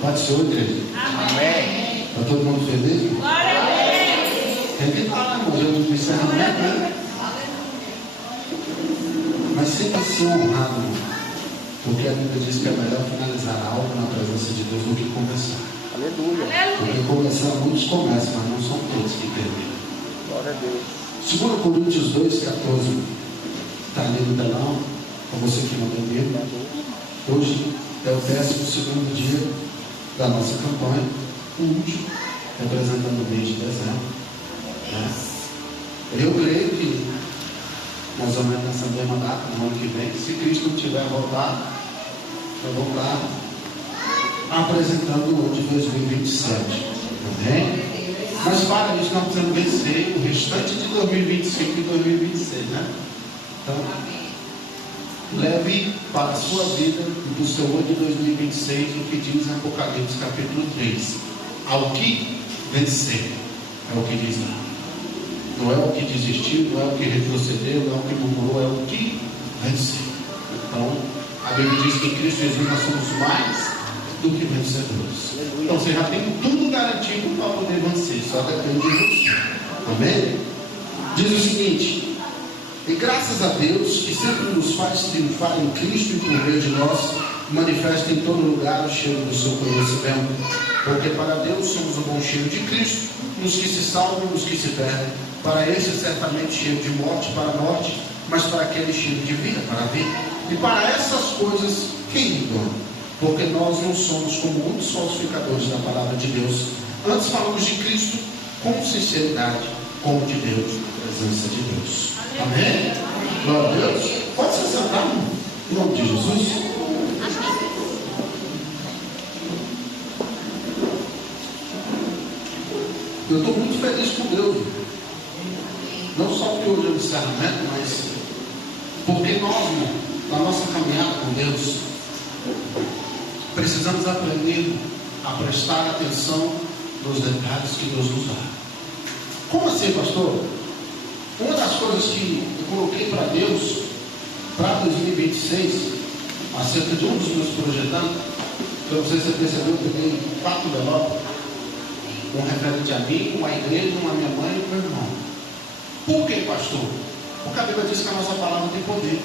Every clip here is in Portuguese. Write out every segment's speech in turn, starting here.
Pode ser, igreja? Amém. Está todo mundo feliz? Glória a Deus. Tem que estar, irmão. Eu não encerramento, né? Mas sempre ser honrado, porque a Bíblia diz que é melhor finalizar algo na presença de Deus do que começar. Aleluia. Porque começar, muitos começam, mas não são todos que terminam. Glória a Deus. 2 Coríntios 2,14. Está ali no telão, para você que não tem Bíblia. Hoje é o 12º dia da nossa campanha, o último, representando o mês de dezembro. Né? Eu creio que nós vamos nessa mesma data, no ano que vem, se Cristo não tiver voltado, vai voltar apresentando o ano de 2027. Amém? Mas para isso nós precisamos vencer o restante de 2025 e 2026, né? Então, leve para a sua vida e para o seu ano de 2026 o que diz em Apocalipse capítulo 3. Ao que vencer, é o que diz lá. Não é o que desistiu, não é o que retrocedeu, não é o que murmurou, é o que venceu. Então, a Bíblia diz que em Cristo Jesus nós somos mais do que vencedores. Então você já tem tudo garantido para poder vencer, só depende de você. Amém? Diz o seguinte: e graças a Deus que sempre nos faz triunfar em Cristo e por meio de nós, manifesta em todo lugar o cheiro do seu conhecimento, porque para Deus somos o bom cheiro de Cristo, nos que se salvam e nos que se perdem. Para esse certamente cheiro de morte para a morte, mas para aquele cheiro de vida para a vida. E para essas coisas quem engana? Porque nós não somos como muitos falsificadores da palavra de Deus. Antes falamos de Cristo com sinceridade, como de Deus, na presença de Deus. Amém? Glória a Deus. Pode se sentar, em nome de Jesus. Eu estou muito feliz com Deus. Não só porque hoje é o encerramento, mas porque nós, na nossa caminhada com Deus, precisamos aprender a prestar atenção nos detalhes que Deus nos dá. Como assim, pastor? Uma das coisas que eu coloquei para Deus, para 2026, acerca de um dos meus projetantes, que eu não sei se você percebeu, eu peguei 4 envelopes, um referente a mim, uma igreja, uma minha mãe e um meu irmão. Por que, pastor? Porque a Bíblia diz que a nossa palavra tem poder.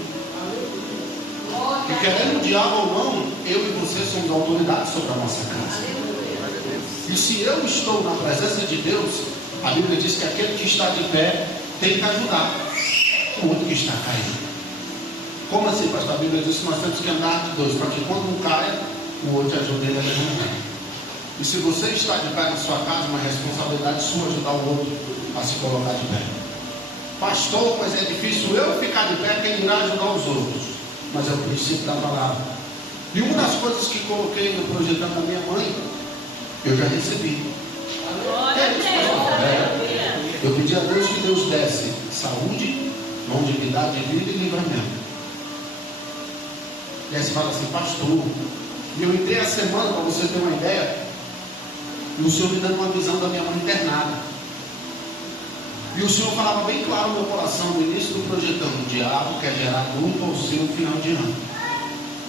E querendo o diabo ou não, eu e você somos autoridade sobre a nossa casa. E se eu estou na presença de Deus, a Bíblia diz que aquele que está de pé tem que ajudar o outro que está caído. Como assim, pastor? A Bíblia diz que nós temos que andar de dois, para que quando um caia, o outro ajude ele a levantar. E se você está de pé na sua casa, uma responsabilidade sua ajudar o outro a se colocar de pé. Pastor, mas é difícil eu ficar de pé, quem irá ajudar os outros? Mas é o princípio da palavra. E uma das coisas que coloquei no projetando da minha mãe, eu já recebi. Eu pedi a Deus que Deus desse saúde, longevidade, vida e livramento. E aí você fala assim, pastor, e eu entrei a semana, para você ter uma ideia, e o Senhor me dando uma visão da minha mãe internada. E o Senhor falava bem claro no meu coração, no início do projetando: o diabo quer gerar luta ao seu final de ano.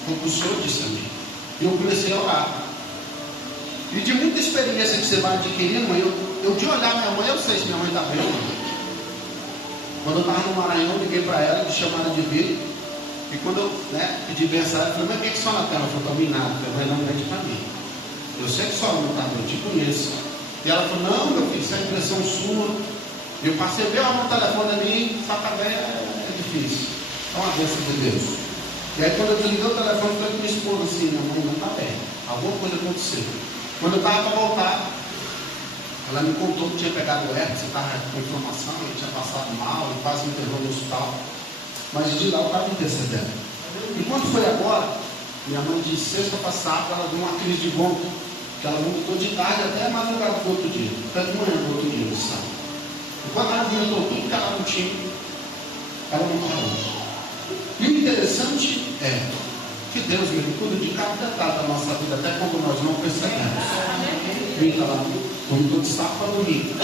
Foi o que o Senhor disse a mim. E eu comecei a orar. E de muita experiência que você vai adquirindo, eu de olhar minha mãe, eu sei se minha mãe está bem ou não. Quando eu estava no Maranhão, eu liguei para ela, me chamaram de vir. E quando eu pedi benção a ela, eu falei, mas o que é que só na tela? Ela falou, para mim nada. Eu falei, não, mente para mim. Eu sei que só não está bem, eu te conheço. E ela falou, não, meu filho, isso é impressão sua. Eu passei bem no telefone ali, só que é difícil. É uma bênção de Deus. E aí quando eu desliguei o telefone, eu falei com minha esposa assim, minha mãe não está bem. Alguma coisa aconteceu. Quando eu estava para voltar, ela me contou que tinha pegado o herpes, estava com inflamação, ele tinha passado mal, e quase me internou no hospital. Mas de lá eu estava intercedendo. E quando foi agora, minha mãe de sexta para sábado, ela deu uma crise de vômito, que ela vomitou de tarde até madrugada do outro dia, até de manhã do outro dia, de sábado. E quando ela vomitou tudo que ela não tinha, ela não parou. E o interessante é que Deus me cuida de cada detalhe da nossa vida, até quando nós não percebemos. Domingo ela vomitou de sábado para domingo.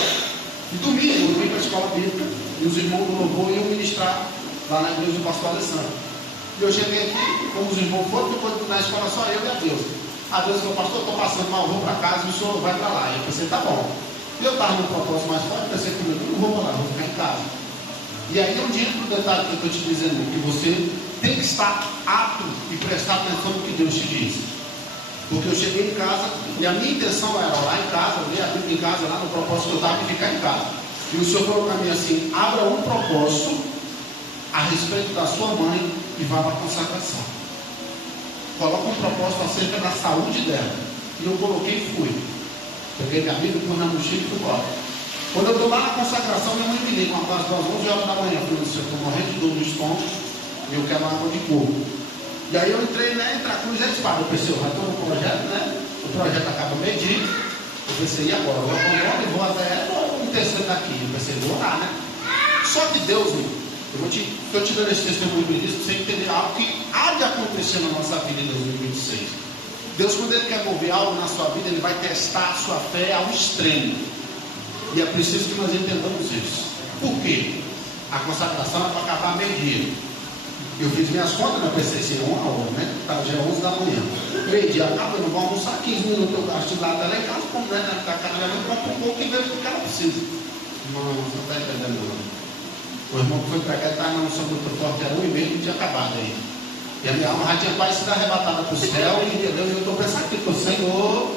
E domingo eu fui para a escola bíblica, e os irmãos do louvor iam ministrar lá na igreja do pastor Alessandro. E eu cheguei aqui, como os irmãos foram, depois na escola só eu e a Deus. Às vezes eu falei, pastor, estou passando mal, vou para casa e o senhor vai para lá. E eu pensei, tá bom. E eu estava num propósito mais forte, pensei comigo, não vou para lá, vou ficar em casa. E aí é um dia para o detalhe que eu estou te dizendo, que você tem que estar apto e prestar atenção no que Deus te diz. Porque eu cheguei em casa e a minha intenção era orar em casa, ler a Bíblia em casa, lá no propósito que eu estava, e ficar em casa. E o Senhor falou para mim assim, abra um propósito a respeito da sua mãe e vá para a consagração. Coloca um propósito acerca da saúde dela. E eu coloquei e fui. Peguei minha Bíblia, pus na mochila e fui embora. Quando eu estou lá na consagração, minha mãe me liga, uma das 11 horas da manhã. Eu falei, eu estou morrendo de dor no estômago e eu quero água de coco. E aí eu entrei, né, entre a cruz e a espada. Eu pensei, eu já estou no projeto, né? O projeto acaba meio-dia. Eu pensei, e agora? Eu vou abandonar e vou até um terceiro daqui. Eu pensei, vou orar, né? Só que Deus, estou te dando esse testemunho para você entender algo que há de acontecer na nossa vida em 2026. Deus, quando Ele quer mover algo na sua vida, Ele vai testar a sua fé ao extremo. E é preciso que nós entendamos isso. Por quê? A consagração é para acabar meio-dia. Eu fiz minhas contas, eu pensei, se é 1 hora, né? Tá, já é 11 da manhã. Meio-dia acaba, eu não vou almoçar 15 minutos, eu gasto de lá até lá em casa, como né? Da casa da minha mãe, compra um pouco e vejo o que ela precisa. Não, você não está entendendo, não. O irmão que foi para cá, estava na noção muito forte, era 1h30, não tinha acabado aí. E a minha alma já tinha quase sido arrebatada para o céu, entendeu? E eu estou pensando aqui, Senhor,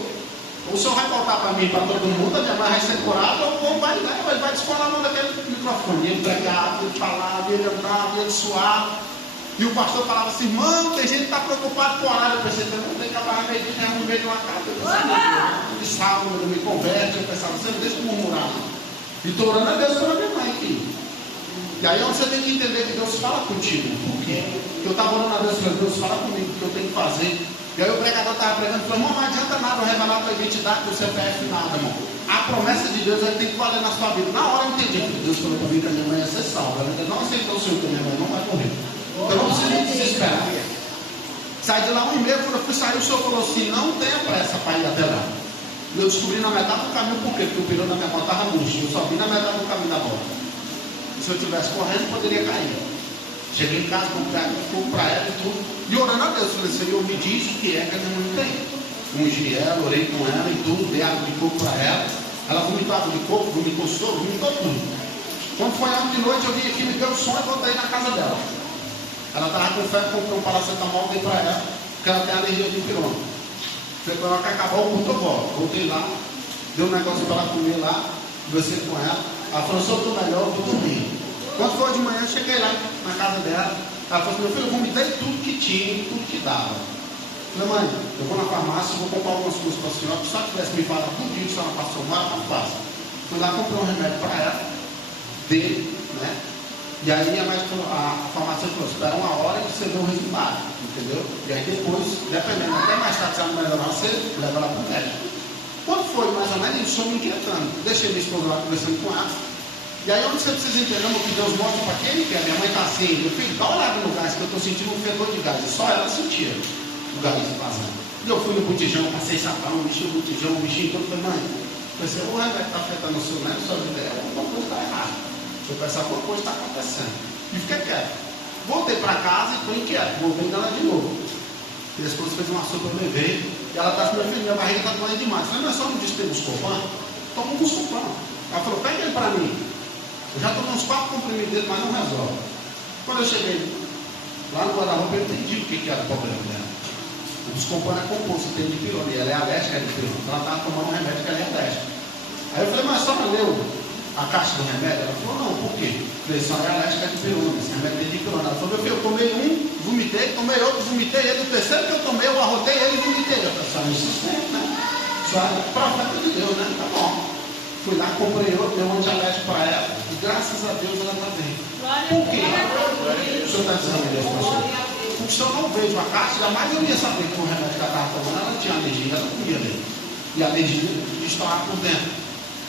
o Senhor vai voltar para mim, para todo mundo, a minha mãe vai ser curada, ou o povo vai ligar, ele vai descolar a mão daquele microfone. Ele pregava, ele falava, ele andava, ele suava. E o pastor falava assim, irmão, tem gente que está preocupado com o horário. Eu pensei, não tem que acabar meio dia, no meio de uma casa. Eu pensei, de sábado, eu me converte. Eu pensava, você não deixa eu murmurar. E estou orando a Deus pela minha mãe aqui. E aí você tem que entender que Deus fala contigo. Por quê? Porque eu estava orando a Deus, falando, Deus fala comigo, o que eu tenho que fazer. E aí o pregador estava pregando, falou, irmão, não adianta nada eu revelar a tua identidade do CPF, nada, irmão. A promessa de Deus tem que valer na sua vida. Na hora eu entendi que Deus falou para mim que a minha mãe ia ser salva. Ela não aceitou o Senhor, que a minha mãe não vai morrer. Eu não preciso me desesperar. Saí de lá 1h30, quando eu fui sair, o Senhor falou assim, não tenha pressa para ir até lá. Eu descobri na metade do caminho, por quê? Porque o pneu da minha moto estava murcho. Eu só vi na metade do caminho da moto. Se eu estivesse correndo, poderia cair. Cheguei em casa, comprei água para ela e tudo. E orando a Deus, falei, Senhor, me diz o que é que a minha mãe tem. Ungi ela, orei com ela e tudo, dei água de coco para ela. Ela vomitou água de coco, vomitou soro, vomitou tudo. Quando foi ontem de noite, eu vim aqui, me deu um sonho e voltei na casa dela. Ela estava com febre, comprei um paracetamol, dei para ela, porque ela tem alergia de pirona. Falei para ela que acabou o culto, eu volto. Voltei lá, dei um negócio para ela comer lá, conversei com ela. Ela falou, se eu estou melhor, eu vou dormir. Quando foi de manhã, eu cheguei lá na casa dela. Ela falou assim, meu filho, eu vomitei tudo que tinha, tudo que dava. Falei, mãe, eu vou na farmácia, vou comprar algumas coisas para a senhora, se ela tivesse me falado tudo que a senhora passou mal, eu faço. Fui lá, comprei um remédio para ela, dei, né? E aí a farmacêutica falou, espera 1 hora e você vê o resultado, entendeu? E aí depois, dependendo, até mais tarde, se ela não melhorar, você leva ela para o médico. Quando foi mais ou menos isso, eu me inquietando. Deixei minha esposa lá conversando com ela. E aí onde você precisa entender o que Deus mostra para quem ele quer. Minha mãe está assim, meu filho, dá uma olhada no gás, que eu estou sentindo um fedor de gás. E só ela sentia o gás vazando. E eu fui no botijão, passei sapão, mexi o botijão, mexi em tudo. Falei, mãe, pensei, o remédio está afetando o seu neto, sua vida, alguma coisa está errada. Eu pensei, alguma coisa está acontecendo. E fiquei quieto. Voltei para casa e fui inquieto. Voltei nela de novo. E a esposa fez uma sopa, eu levei. E ela está assim, meu filho, minha barriga está doendo demais. Eu falei, não é só não disse que tem Buscopan? Toma um Buscopan. Ela falou, pega ele para mim. Eu já tomei uns 4 comprimidos dele, mas não resolve. Quando eu cheguei lá no guarda-roupa, eu entendi o que era o problema dela. O Buscopan é composto, tem de pirona, e ela é alérgica de pirona. Então ela estava tomando um remédio que ela é alérgica. Aí eu falei, mas só leu a caixa do remédio? Ela falou, não, por quê? Eu falei, só é alérgica de pirona, esse remédio tem de pirona. Ela falou, meu filho, eu tomei um, vomitei, tomei outro, vomitei ele, o terceiro que eu tomei, eu arrotei ele e vomitei. Eu falei, só isso sempre, né? Só é profeta de Deus, né? Tá bom. Fui lá, comprei outro, dei um antialérgico para ela, e graças a Deus ela está bem. Por quê? O senhor está dizendo isso, pastor? Porque se eu não vejo a caixa, jamais eu ia saber que o remédio que ela estava tomando, ela tinha alergia, ela não comia dele. E a alergia estava por dentro.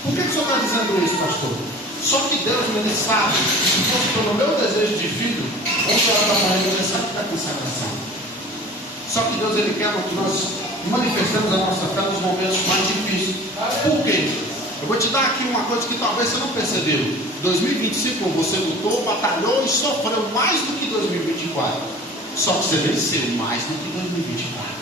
Por que o senhor está dizendo isso, pastor? Só que Deus, ele sabe, se fosse pelo meu desejo de filho, 11 horas da manhã, ele sabe da consagração. Só que Deus, ele quer que nós manifestemos a nossa fé nos momentos mais difíceis. Por quê? Eu vou te dar aqui uma coisa que talvez você não percebeu. 2025 você lutou, batalhou e sofreu mais do que 2024. Só que você venceu mais do que 2024.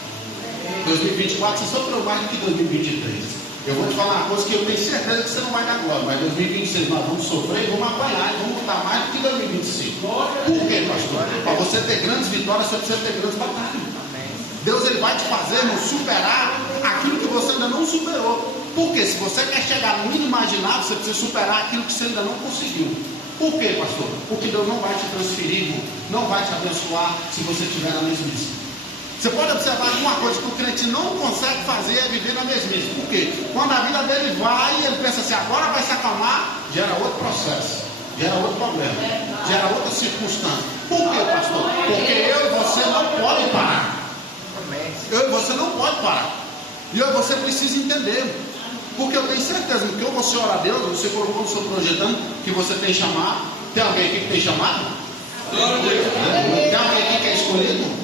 2024 você sofreu mais do que 2023. Eu vou te falar uma coisa que eu tenho certeza que você não vai dar glória, mas 2026 nós vamos sofrer, vamos apanhar e vamos lutar mais do que 2025. Por quê, pastor? Para você ter grandes vitórias, você precisa ter grandes batalhas. Deus ele vai te fazer, irmão, superar aquilo que você ainda não superou. Porque se você quer chegar no inimaginável, você precisa superar aquilo que você ainda não conseguiu. Por quê, pastor? Porque Deus não vai te transferir, irmão, não vai te abençoar se você estiver na mesmice. Você pode observar que uma coisa que o crente não consegue fazer é viver na mesmice. Por quê? Quando a vida dele vai, ele pensa assim, agora vai se acalmar, gera outro processo, gera outro problema, gera outra circunstância. Por quê, pastor? Porque eu e você não podem parar. Eu e você não pode parar. E eu e você precisa entender. Porque eu tenho certeza que ou você ora a Deus, você colocou no seu projetando que você tem chamado. Tem alguém aqui que tem chamado? Tem alguém aqui que é escolhido?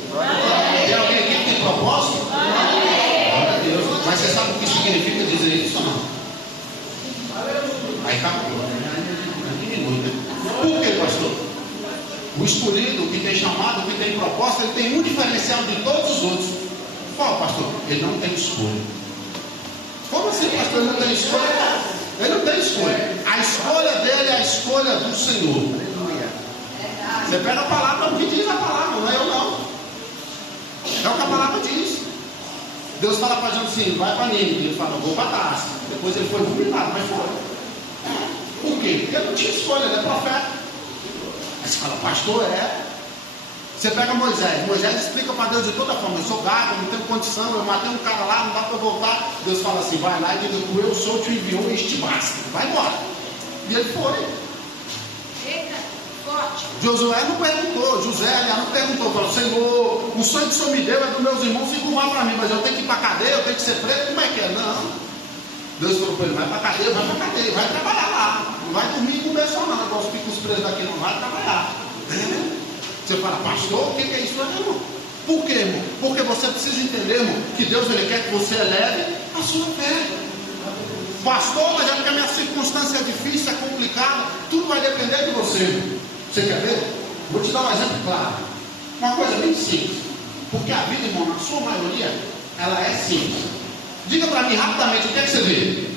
Tem alguém aqui que tem propósito? Glória a Deus. Mas você sabe o que significa dizer isso ou não? Aí acabou. Diminui, né? Por quê, pastor? O escolhido, o que tem chamado, o que tem propósito, ele tem um diferencial de todos os outros. Qual, pastor? Ele não tem escolha. Como assim, pastor? Ele não tem escolha? Ele não tem escolha. A escolha dele é a escolha do Senhor. Você pega a palavra, o que diz a palavra, não é eu não. É o que a palavra diz. Deus fala para a gente assim, vai para Nínive. Ele fala, vou para Tarso. Depois ele foi vomitado, mas foi. Por quê? Porque ele não tinha escolha, ele é profeta. Aí você fala, pastor, é. Você pega Moisés. Moisés explica para Deus de toda forma, eu sou gago, eu não tenho condição, eu matei um cara lá, não dá para eu voltar. Deus fala assim, vai lá e diga que eu sou, te enviou e este basta. Vai embora. E ele foi. Josué não perguntou, José aliás, não perguntou, falou, Senhor, o sonho que o Senhor me deu é dos meus irmãos se curvar para mim, mas eu tenho que ir para a cadeia, eu tenho que ser preso, como é que é? Não. Deus falou para ele, vai para a cadeia, vai trabalhar lá, não vai dormir e comer só não, igual os presos daqui, não vai trabalhar. Você fala, pastor, o que é isso aí, irmão? Por quê, irmão? Porque você precisa entender, irmão, que Deus ele quer que você eleve a sua fé. Pastor, mas é porque a minha circunstância é difícil, é complicada, tudo vai depender de você, irmão. Você quer ver? Vou te dar um exemplo claro. Uma coisa bem simples. Porque a vida, irmão, na sua maioria, ela é simples. Diga para mim rapidamente, o que é que você vê?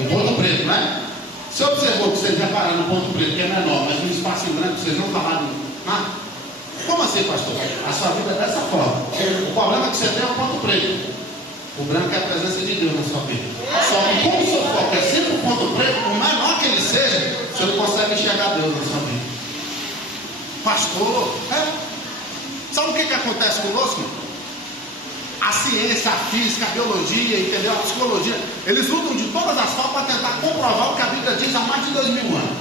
Um ponto preto, né? Você observou que vocês repararam no ponto preto, que é menor, mas no espaço branco, vocês não falaram nada? Como assim, pastor? A sua vida é dessa forma. O problema que você tem é o ponto preto. O branco é a presença de Deus na sua vida. Só que como o seu foco é sempre o ponto preto, por menor que ele seja, você não consegue enxergar Deus na sua vida. Pastor, sabe o que acontece conosco? A ciência, a física, a biologia, entendeu? A psicologia, eles lutam de todas as formas para tentar comprovar o que a Bíblia diz há mais de 2000 anos.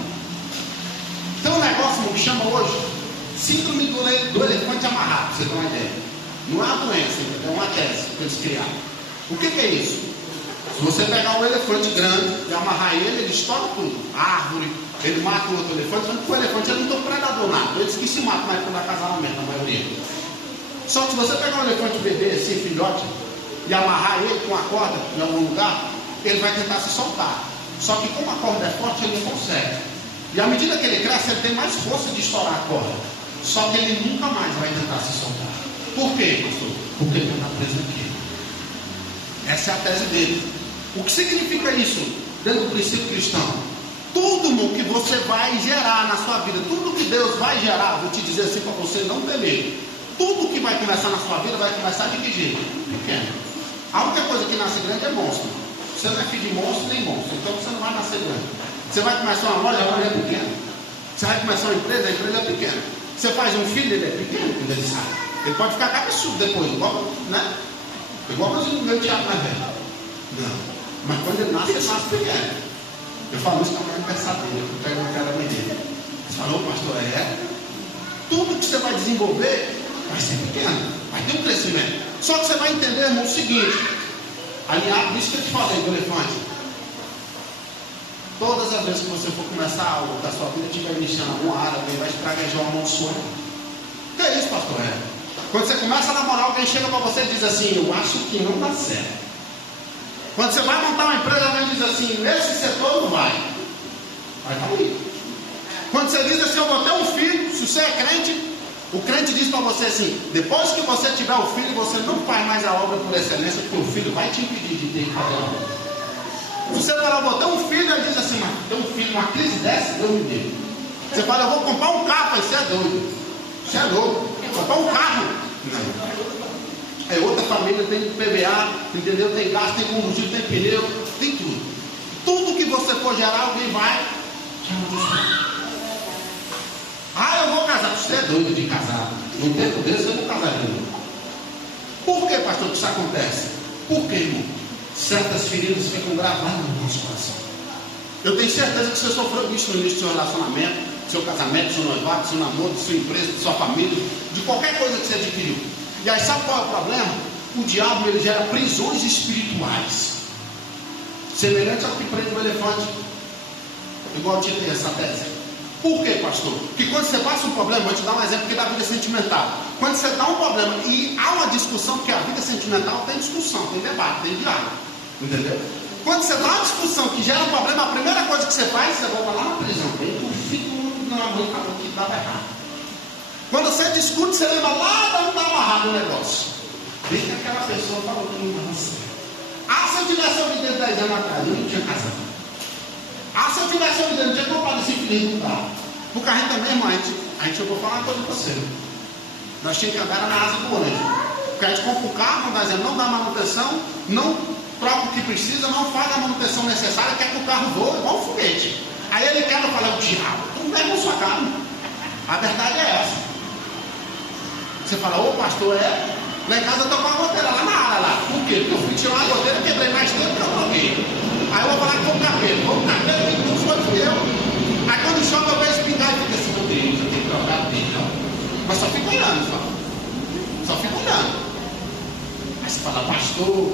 Tem um negócio que chama hoje síndrome do elefante amarrado, para você ter uma ideia. Não é uma doença, é uma tese que eles criaram. O que é isso? Se você pegar um elefante grande e amarrar ele estoura tudo. A árvore, ele mata o outro elefante, sendo que o elefante ele não tem um predador nada. Eles que se matam na época do acasalamento, a maioria. Só que se você pegar um elefante bebê, assim, filhote, e amarrar ele com uma corda em algum lugar, ele vai tentar se soltar. Só que como a corda é forte, ele não consegue. E à medida que ele cresce, ele tem mais força de estourar a corda. Só que ele nunca mais vai tentar se soltar. Por quê, pastor? Porque ele está preso aqui. Essa é a tese dele. O que significa isso dentro do princípio cristão? Tudo que você vai gerar na sua vida, tudo que Deus vai gerar, vou te dizer assim para você não ter medo. Tudo que vai começar na sua vida vai começar de que jeito? Pequeno. A única coisa que nasce grande é monstro. Você não é filho de monstro nem monstro, então você não vai nascer grande. Você vai começar uma loja, a loja é pequena. Você vai começar uma empresa, a empresa é pequena. Você faz um filho, ele é pequeno, quando ele sai. Ele pode ficar cabeçudo depois, igual, né? Igual o meu teatro mais velho. Não. Mas quando ele nasce pequeno. Eu falo isso para a pensar dele, eu pego na cara da mãe dele. Você falou, pastor, tudo que você vai desenvolver vai ser pequeno, vai ter um crescimento. Só que você vai entender, irmão, o seguinte, alinhado nisso que eu te falei do elefante. Todas as vezes que você for começar algo da sua vida, estiver iniciando alguma área, alguém vai espraguejar uma mão sua. O que é isso, pastor? Quando você começa a namorar, alguém chega para você e diz assim, eu acho que não dá certo. Quando você vai montar uma empresa, alguém diz assim, nesse setor não vai. Vai cair. Quando você diz assim, eu vou ter um filho, se você é crente, O crente diz para você assim: depois que você tiver o filho, você não faz mais a obra por excelência, porque o filho vai te impedir de ter que fazer a obra. Se você falar, vou ter um filho, ele diz assim: mas ter um filho, uma crise dessa, Deus me dê. Você fala, eu vou comprar um carro, isso é doido. Isso é louco. Comprar um carro. Não. Aí outra família tem PVA, entendeu? Tem gás, tem combustível, tem pneu, tem tudo. Tudo que você for gerar, alguém vai. Ah, eu vou casar. Você é doido de casar. No tempo desse eu não casaria. Por que, pastor, que isso acontece? Por que, irmão? Certas feridas ficam gravadas no nosso coração. Eu tenho certeza que você sofreu isso no início do seu relacionamento, do seu casamento, do seu noivado, do seu namoro, da sua empresa, da sua família, de qualquer coisa que você adquiriu. E aí sabe qual é o problema? O diabo, ele gera prisões espirituais, semelhante ao que prende um elefante. Igual eu tirei essa tese. Por quê, pastor? Porque quando você passa um problema, vou te dar um exemplo aqui da vida sentimental. Quando você dá um problema e há uma discussão, porque a vida sentimental tem discussão, tem debate, tem diálogo. Entendeu? Quando você dá uma discussão que gera um problema, a primeira coisa que você faz, você volta lá na prisão. Bem que o filho não falou que estava errado. Quando você discute, você lembra lá de onde estava amarrado o negócio. Vê que aquela pessoa falou que não estava certo. Ah, se eu tivesse ouvido 10 anos atrás, eu não tinha casado. Ah, se eu tivesse ouvido, eu não tinha comprado esse filho do carro. O carrinho também, irmão, a gente eu vou falar uma coisa para você. Nós tínhamos que andar na asa do ônibus. Porque a gente compra o carro, nós não dá manutenção, não troca o que precisa, não faz a manutenção necessária, quer que o carro voe igual um foguete. Aí ele quer falar, o diabo, tu não é com sua cara. A verdade é essa. Você fala, ô pastor, lá em casa eu tô com a goteira lá na área lá. Por quê? Porque eu fui tirar uma goteira e quebrei mais tempo que eu troquei. Aí eu vou falar que foi o capeta que não foi eu. Aí quando chove eu vejo pingar e fica assim, meu Deus, eu tenho que trocar o pneu. Mas só fica olhando, só fica olhando. Aí você fala, pastor.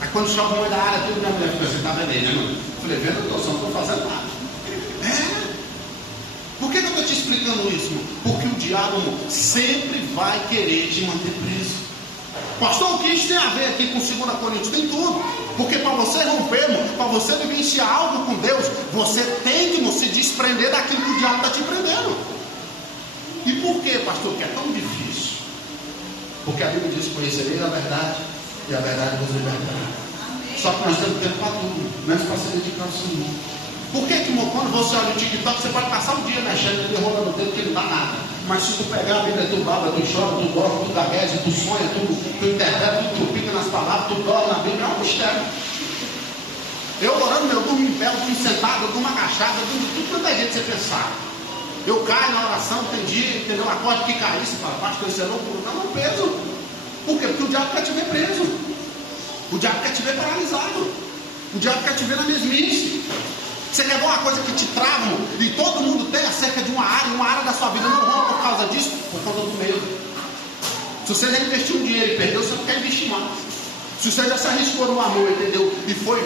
Aí quando chove no meio da área, tudo minha mulher fica assim, tá vendo aí, né, mano? Eu falei, vendo, eu só não estou fazendo nada. Por que eu estou te explicando isso, irmão? Porque o diabo, irmão, sempre vai querer te manter preso. Pastor, o que isso tem a ver aqui com 2 Coríntios? Tem tudo. Porque para você romper, para você vivenciar algo com Deus, você tem que se desprender daquilo que o diabo está te prendendo. E por que, pastor, que é tão difícil? Porque a Bíblia diz, conhecereis a verdade, e a verdade vos libertará. Só que nós temos tempo para tudo, menos para se dedicar ao Senhor. Por que, quando você olha o TikTok, você pode passar o dia mexendo, ele rolando o dedo, que não dá nada. Mas se tu pegar a Bíblia, tu baba, tu chora, tu dorme, tu gagueja, tu sonha, tu interpreta, tu pica nas palavras, tu dorme na Bíblia, é um mistério. Eu orando, eu durmo em pé, eu durmo sentado, eu durmo agachado, eu durmo tudo quanto é jeito você pensar. Eu caio na oração, tem dia, entendeu? Acordo que caí, você fala, pastor, isso é loucura. Não, não preso. Por quê? Porque o diabo quer te ver preso. O diabo quer te ver paralisado. O diabo quer te ver na mesmice. Você quer ver uma coisa que te trava, e todo mundo tem acerca de uma área da sua vida não rompe por causa disso, por causa do medo. Se você já investiu um dinheiro e perdeu, você não quer investir mais. Se você já se arriscou no amor, entendeu? E foi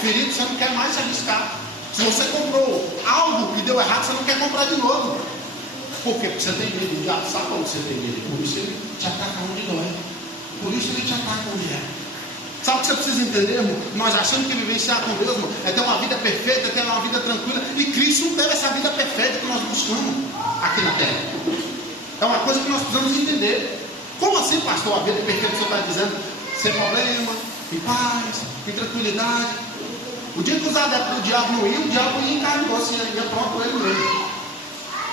ferido, você não quer mais se arriscar. Se você comprou algo que deu errado, você não quer comprar de novo. Por quê? Porque você tem medo. O diabo sabe onde você tem medo. Por isso ele te ataca onde dói. Por isso ele te ataca onde é. Sabe o que você precisa entender, irmão? Nós achamos que vivenciar com Deus, irmão, é ter uma vida perfeita, é ter uma vida tranquila. E Cristo não teve essa vida perfeita que nós buscamos aqui na terra. É uma coisa que nós precisamos entender. Como assim, pastor? A vida perfeita que o senhor está dizendo? Sem problema, em paz, em tranquilidade. O dia que os adeptos do diabo não iam, o diabo ia encarnar assim, ia pronto ele mesmo.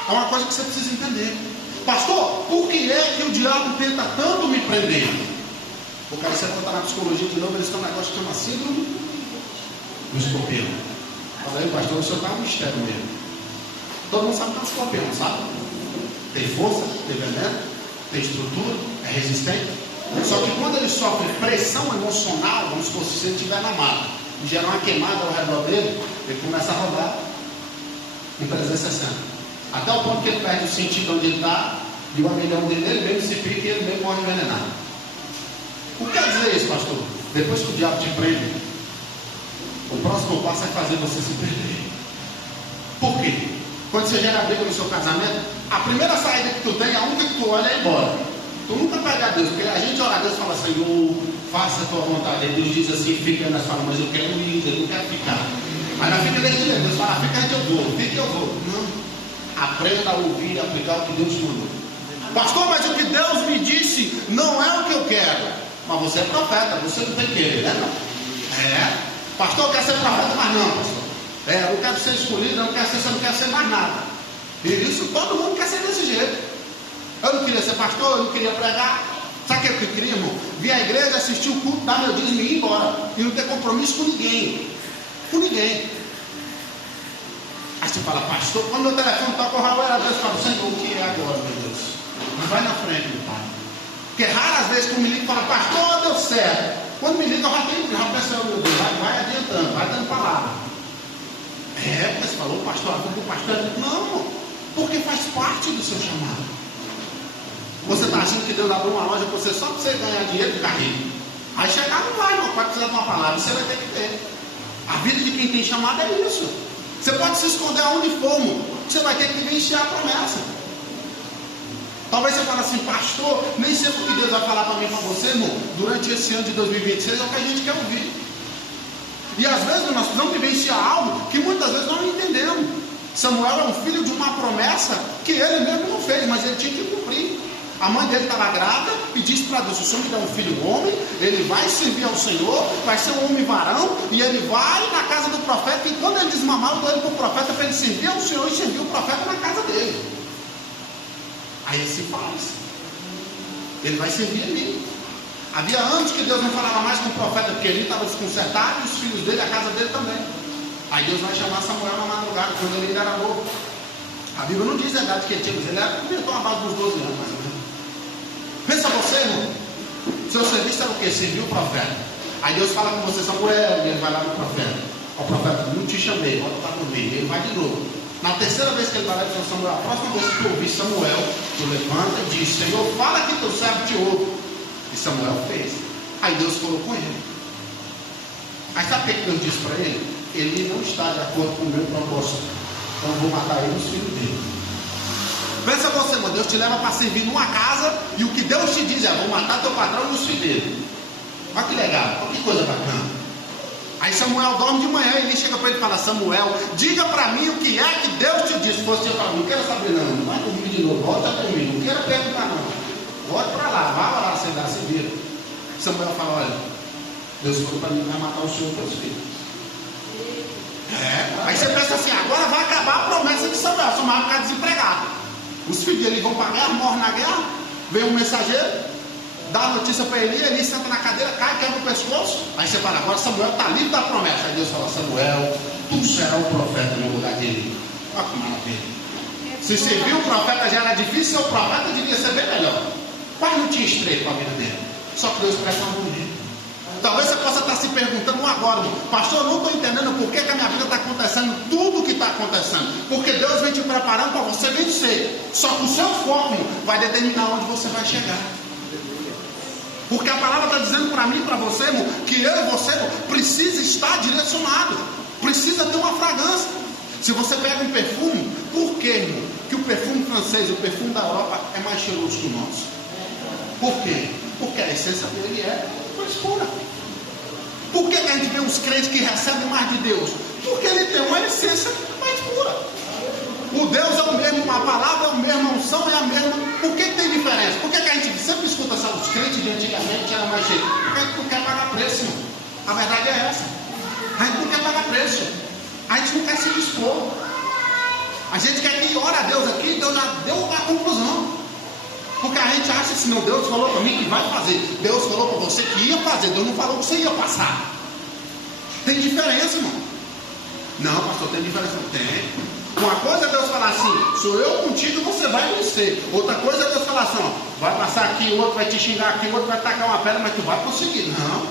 É uma coisa que você precisa entender. Pastor, por que é que o diabo tenta tanto me prender? O cara, você vai na psicologia de novo, eles têm um negócio que chama síndrome do escorpião. Fala aí, pastor, o senhor está um mistério mesmo. Todo mundo sabe que é um escorpião, sabe? Tem força, tem veneno, tem estrutura, é resistente. Só que quando ele sofre pressão emocional, vamos supor, se ele estiver na mata e gerar uma queimada ao redor dele, ele começa a rodar em 360. Até o ponto que ele perde o sentido onde ele está, e o amilhão dele, ele mesmo se pica e ele mesmo morre envenenado. O que quer dizer isso, pastor? Depois que o diabo te prende, o próximo passo é fazer você se perder. Por quê? Quando você gera briga no seu casamento, a primeira saída que tu tem, a única que tu olha é embora. Tu nunca pede a Deus, porque a gente ora a Deus e fala, Senhor, faça a tua vontade. E Deus diz assim, fica nas falas, mas eu quero ir, eu não quero ficar. Mas não fica desse jeito, Deus fala, fica onde eu vou, fica eu vou. Não. Aprenda a ouvir e aplicar o que Deus mandou. Pastor, mas o que Deus me disse não é o que eu quero. Mas você é profeta, você não tem que querer, né? Pastor, eu quero ser profeta, mas não, pastor. Eu não quero ser escolhido, eu não quero ser, você não quer ser mais nada. E isso todo mundo quer ser desse jeito. Eu não queria ser pastor, eu não queria pregar. Sabe o que eu queria, irmão? Vir à igreja, assistir o culto, dar meu dízimo e ir embora. E não ter compromisso com ninguém. Com ninguém. Aí você fala, pastor, quando o telefone toca o rabo, Deus fala, Senhor, o que é agora, meu Deus? Mas vai na frente, meu pai. Porque raras vezes que eu me ligo e falo, pastor, deu certo. Quando me liga, eu já penso, meu Deus, vai adiantando, vai dando palavra. Porque você falou, pastor, porque o pastor é... Não, porque faz parte do seu chamado. Você está achando que Deus abriu uma loja para você só para você ganhar dinheiro e ficar rico. Aí chegar não vai, não vai precisar de uma palavra, você vai ter que ter. A vida de quem tem chamado é isso. Você pode se esconder aonde for, você vai ter que vivenciar a promessa. Talvez você fale assim, pastor, nem sei o que Deus vai falar para mim e para você, irmão, durante esse ano de 2026, é o que a gente quer ouvir. E às vezes nós precisamos vivenciar algo que muitas vezes nós não entendemos. Samuel é um filho de uma promessa que ele mesmo não fez, mas ele tinha que cumprir. A mãe dele estava grávida e disse para Deus, se o Senhor me der um filho homem, ele vai servir ao Senhor, vai ser um homem varão, e ele vai na casa do profeta, e quando ele desmamar, eu dou ele para o profeta para ele servir ao Senhor e servir o profeta na casa dele. Aí ele se faz. Ele vai servir a mim. Havia anos que Deus não falava mais com o profeta, porque ele estava desconcertado, e os filhos dele, a casa dele também. Aí Deus vai chamar Samuel na madrugada, quando ele ainda era novo. A Bíblia não diz a idade que ele tinha, mas ele era comentou a base dos 12 anos, mais ou menos. Pensa você, irmão. Seu serviço era o quê? Servir o profeta. Aí Deus fala com você, Samuel, e ele vai lá no profeta. O profeta, não te chamei, volta para comigo. Ele vai de novo. Na terceira vez que ele vai lá, ele fala, Samuel, a próxima vez que eu ouvir Samuel, tu levanta e diz, Senhor, fala que teu servo te ouve. E Samuel fez. Aí Deus falou com ele. Aí sabe o que Deus disse para ele? Ele não está de acordo com o meu propósito. Então eu vou matar ele e os filhos dele. Pensa você, irmão, Deus te leva para servir numa casa e o que Deus te diz é, vou matar teu patrão e os filhos dele. Olha que legal, olha que coisa bacana. Aí Samuel dorme de manhã e ele chega para ele e fala, Samuel, diga para mim o que é que Deus te disse. Se você falar, não quero saber não, vai dormir de novo, volta comigo, não quero perguntar não. Volta para lá, vai lá, você dá, se vira. Samuel fala, olha, Deus falou para mim, vai matar o senhor e os filhos. Aí você pensa assim, agora vai acabar a promessa de Samuel, Samuel vai ficar desempregado. Os filhos dele vão para a guerra, morrem na guerra, vem um mensageiro, dá a notícia para Eli senta na cadeira, cai, quebra o pescoço. Aí você fala, agora Samuel está livre da promessa. Aí Deus fala, Samuel, tu serás o profeta no lugar de Eli. Olha que maravilha. Se servir o profeta já era difícil, ser o profeta devia ser bem melhor. Quase não tinha estreito para a vida dele. Só que Deus presta a mão nele. Talvez você possa estar se perguntando agora, pastor, eu não estou entendendo por que a minha vida está acontecendo tudo o que está acontecendo. Porque Deus vem te preparando para você vencer. Só que o seu foco vai determinar onde você vai chegar. Porque a palavra está dizendo para mim e para você, irmão, que eu e você, irmão, precisa estar direcionado. Precisa ter uma fragrância. Se você pega um perfume, por que, irmão, que o perfume francês, o perfume da Europa é mais cheiroso que o nosso? Por quê? Porque a essência dele é mais pura. Por que a gente vê uns crentes que recebem mais de Deus? Porque ele tem uma essência mais pura. O Deus é o mesmo, a palavra é a mesma, a unção é a mesma. Por que tem diferença? Por que a gente sempre escuta os crentes de antigamente eram mais cheios? Porque a gente não quer pagar preço, irmão. A verdade é essa. A gente não quer pagar preço. A gente não quer se dispor. A gente quer que ore a Deus aqui, Deus já deu a conclusão. Porque a gente acha assim, não, Deus falou para mim que vai fazer. Deus falou para você que ia fazer. Deus não falou que você ia passar. Tem diferença, irmão. Não, pastor, tem diferença. Tem. Uma coisa é Deus falar assim, sou eu contigo, você vai vencer. Outra coisa é Deus falar assim, ó, vai passar aqui, o outro vai te xingar aqui, o outro vai tacar uma pedra, mas tu vai conseguir. Não.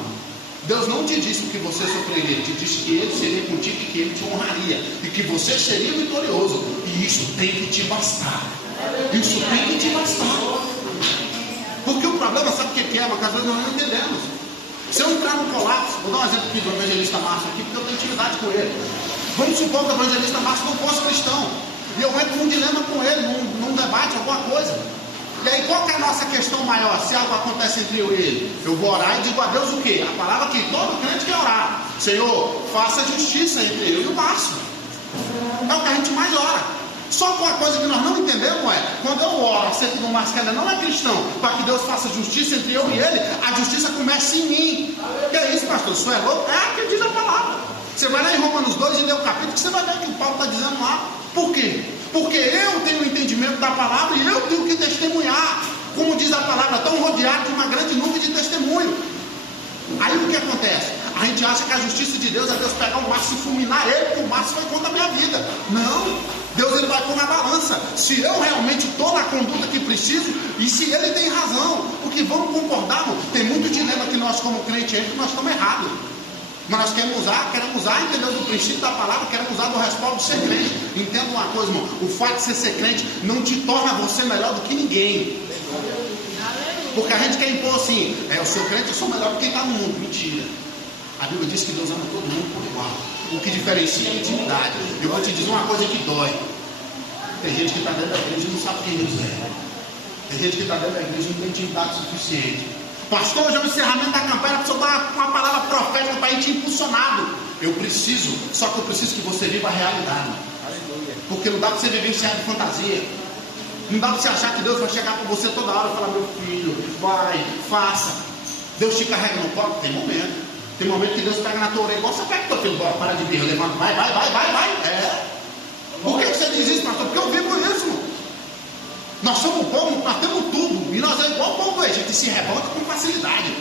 Deus não te disse que você sofreria, ele te disse que ele seria contigo e que ele te honraria. E que você seria vitorioso. E isso tem que te bastar. Isso tem que te bastar. Porque o problema, sabe o que é? Porque às vezes nós não entendemos. Se eu entrar no colapso, vou dar um exemplo aqui do evangelista Márcio aqui, porque eu tenho intimidade com ele. Vamos supor que o evangelista Márcio não fosse cristão. E eu entro num dilema com ele, num debate, alguma coisa. E aí qual que é a nossa questão maior? Se algo acontece entre eu e ele, eu vou orar e digo a Deus o quê? A palavra que todo crente quer orar. Senhor, faça justiça entre eu e o Márcio. É o que a gente mais ora. Só que uma coisa que nós não entendemos é, quando eu oro acerca do Márcio que ainda não é cristão, para que Deus faça justiça entre eu e ele, a justiça começa em mim. Que é isso, pastor? Isso é louco? É o que diz a palavra. Você vai lá em Romanos 2 e lê o capítulo, que você vai ver o que o Paulo está dizendo lá. Por quê? Porque eu tenho o entendimento da palavra e eu tenho que testemunhar. Como diz a palavra, tão rodeado de uma grande nuvem de testemunho. Aí o que acontece? A gente acha que a justiça de Deus é Deus pegar o Márcio e fulminar ele, porque o Márcio foi contra a minha vida. Não, Deus ele vai pôr na balança. Se eu realmente estou na conduta que preciso, e se ele tem razão, porque vamos concordar, tem muito dilema que nós como crente que nós estamos errados. Mas nós queremos usar, entendeu, do princípio da palavra, queremos usar do respaldo de ser crente. Entenda uma coisa, irmão, o fato de você ser crente não te torna você melhor do que ninguém. Porque a gente quer impor assim, eu sou crente, eu sou melhor do que quem está no mundo. Mentira. A Bíblia diz que Deus ama todo mundo por igual. O que diferencia é a intimidade. Eu vou te dizer uma coisa que dói. Tem gente que está dentro da igreja e não sabe quem Deus é. Tem gente que está dentro da igreja e não tem intimidade suficiente. Pastor, hoje é o encerramento da campanha, a pessoa dá uma palavra profética para ir te impulsionado. Eu preciso, só que eu preciso que você viva a realidade. Porque não dá para você vivenciar de fantasia. Não dá para você achar que Deus vai chegar com você toda hora e falar, meu filho, vai, faça. Deus te carrega no colo, tem momento. Tem momento que Deus pega na tua orelha, igual você pega o teu filho, bora, para de birra, levanta, vai. Por que você diz isso, pastor? Porque eu vivo isso, irmão. Nós somos bons, nós temos tudo. E nós é igual o povo, a gente se revolta com facilidade.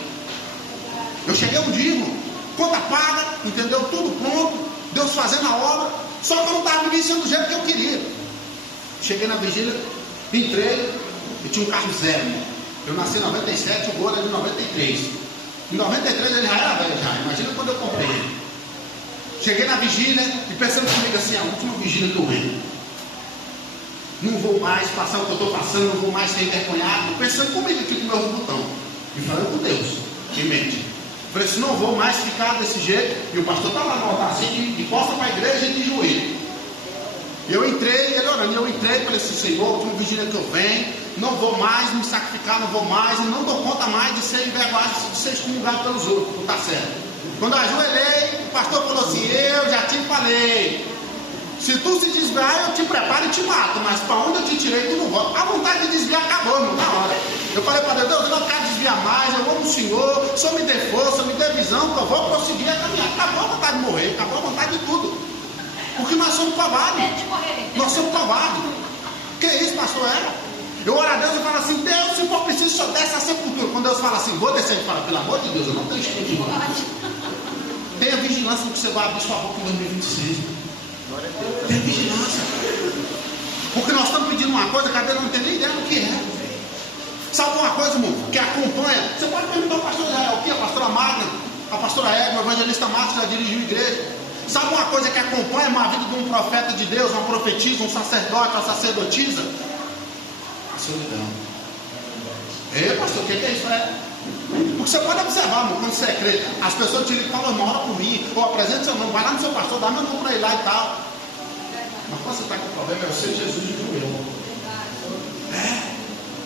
Eu cheguei um dia, irmão, conta paga, entendeu? Tudo pronto, Deus fazendo a obra, só que eu não estava vivenciando do jeito que eu queria. Cheguei na vigília, entrei, eu tinha um carro zero, irmão. Eu nasci em 97, o gol era de 93. Em 93 ele já era velho já, imagina quando eu comprei ele. Cheguei na vigília e pensando comigo assim, a última vigília que eu venho. Não vou mais passar o que eu estou passando, não vou mais ser envergonhado. Pensando comigo aqui com meus botões. E falando com Deus, em mente. Falei assim, não vou mais ficar desse jeito. E o pastor estava lá no altar assim, de costas para a igreja e de joelho. Eu entrei, ele orando, eu entrei, falei assim, Senhor, última vigília que eu venho, não vou mais me sacrificar, não vou mais, e não dou conta mais de ser envergonhado, de ser excomungado pelos outros, não está certo. Quando eu ajoelhei, o pastor falou assim, eu já te falei, se tu se desviar, eu te preparo e te mato, mas para onde eu te tirei, tu não volta. A vontade de desviar acabou, irmão, na hora. Eu falei para Deus, eu não quero desviar mais, eu vou no Senhor, o Senhor me dê força, me dê visão, que eu vou prosseguir a caminhar. Acabou a vontade de morrer, acabou a vontade de tudo. Porque nós somos covardes. Nós somos covardes. Que isso, pastor? Eu oro a Deus e falo assim, Deus, se for preciso, o Senhor desce a sepultura. Quando Deus fala assim, vou descer, ele fala, pelo amor de Deus, eu não tenho escolha de mão. Tenha vigilância no que você vai abrir sua boca em 2026. Tenha vigilância. Porque nós estamos pedindo uma coisa que a Deus não tem nem ideia do que é. Sabe uma coisa, irmão, que acompanha? Você pode perguntar ao pastor Israel, o que? A pastora Magna, a pastora Égua, o evangelista Márcio já dirigiu a igreja. Sabe uma coisa que acompanha uma vida de um profeta de Deus, uma profetisa, um sacerdote, uma sacerdotisa? A solidão. Ei, pastor, o que é isso? Porque você pode observar, irmão, quando você é crente, as pessoas te ligam e falam, irmão, ora por mim, ou apresenta seu nome, vai lá no seu pastor, dá meu nome para ele lá e tal. Mas quando você está com problema, é o seu Jesus de joelho.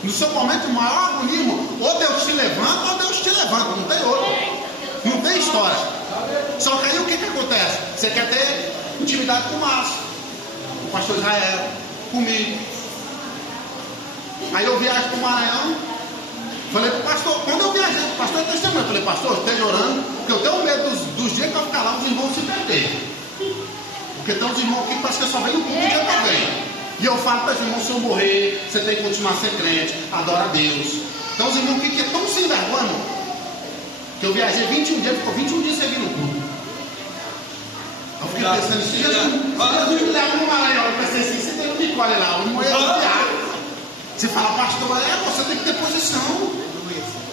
No seu momento maior agonia, irmão, ou Deus te levanta, ou Deus te levanta, não tem outro. Não tem história. Só que aí o que acontece? Você quer ter intimidade com o Márcio, com o pastor Israel, comigo. Aí eu viajo para o Maranhão. Falei para o pastor, quando eu viajei, o pastor é testemunho. Eu falei, pastor, esteja orando, porque eu tenho medo dos dias que eu ficar lá, os irmãos se perderem. Porque tem uns irmãos aqui que parece que eu só venho no culto dia também. E eu falo para os irmãos, se eu morrer, você tem que continuar a ser crente, adora a Deus. Então os irmãos que é tão sem vergonha, irmão, que eu viajei 21 dias, ficou 21 dias servindo no culto. Eu fiquei pensando, se Jesus me leva no Maranhão, eu pensei assim, você tem um Nicole lá, o irmão ia viajar. Você fala, pastor, você tem que ter posição.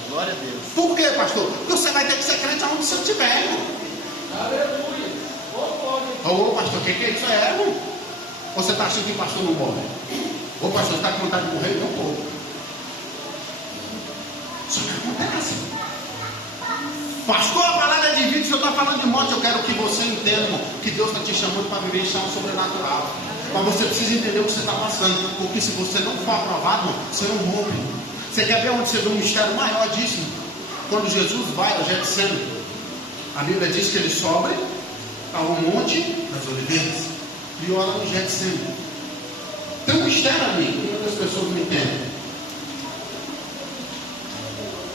Glória a Deus. Por quê, pastor? Porque você vai ter que ser crente aonde você estiver, irmão. Aleluia. Ô, pastor, o que é isso? Irmão? Ou você está achando que o pastor não morre? Ô, pastor, você está com vontade de morrer? Não morre. Só que acontece. Pastor, a palavra é de vida, se eu estou falando de morte, eu quero que você entenda, irmão, que Deus está te chamando para viver em chão sobrenatural. Mas você precisa entender o que você está passando, porque se você não for aprovado, você não morre. Você quer ver onde você vê um mistério maior disso? Quando Jesus vai ao Getsemane, a Bíblia diz que ele sobe ao monte das oliveiras e ora no Getsemane. mistério ali, que muitas pessoas não entendem.